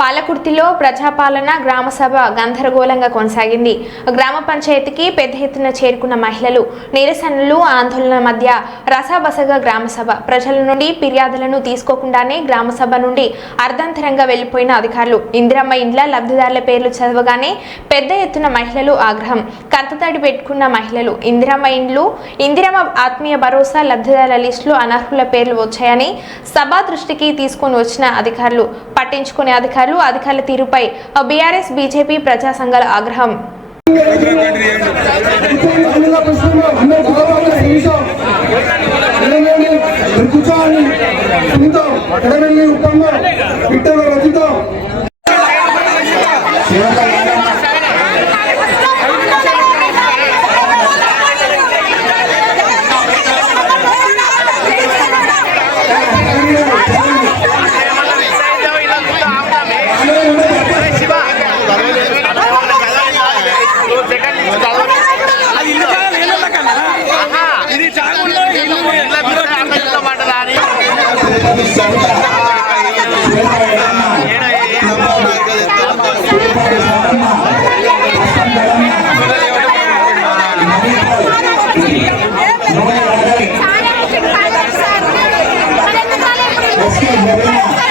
పాలకుర్తిలో ప్రజాపాలన గ్రామసభ గందరగోళంగా కొనసాగింది. గ్రామ పంచాయతీకి పెద్ద ఎత్తున చేరుకున్న మహిళలు నిరసనలు ఆందోళన మధ్య రసాబసగా గ్రామసభ. ప్రజల నుండి ఫిర్యాదులను తీసుకోకుండానే గ్రామసభ నుండి అర్ధంతరంగా వెళ్ళిపోయిన అధికారులు. ఇందిరమ్మ ఇండ్ల లబ్ధిదారుల పేర్లు చదవగానే పెద్ద ఎత్తున మహిళలు ఆగ్రహం. కంతతడి పెట్టుకున్న మహిళలు ఇందిరమ్మ ఇండ్లు ఇందిరమ్మ ఆత్మీయ భరోసా లబ్ధిదారుల లిస్టులో అనర్హుల పేర్లు వచ్చాయని సభ దృష్టికి తీసుకొని వచ్చిన అధికారులు పట్టించుకునే అధికారులు అధికారుల తీరుపై బీఆర్ఎస్ బీజేపీ ప్రజా సంఘాల ఆగ్రహం. అందులో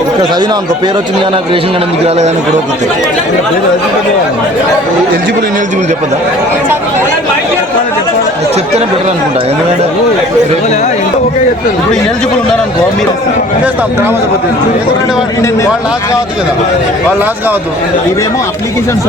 ఇక్కడ చదివినా అనుకో పేరు వచ్చింది కానీ నాకు రేషన్ కార్డు ఎందుకు రాలేదని కూడా అవుతుంది ఎలిజిబుల్ ఇన్ఎలిజిబుల్ చెప్పదా చెప్తేనే బెటర్ అనుకుంటా ఎందుకంటే ఇప్పుడు ఇన్ఎలిజిబుల్ ఉన్నారనుకో మీరు చేస్తాం గ్రామ సభ ఎందుకంటే వాళ్ళు లాస్ కావద్దు కదా. వాళ్ళు లాస్ కావద్దు. ఇవేమో అప్లికేషన్స్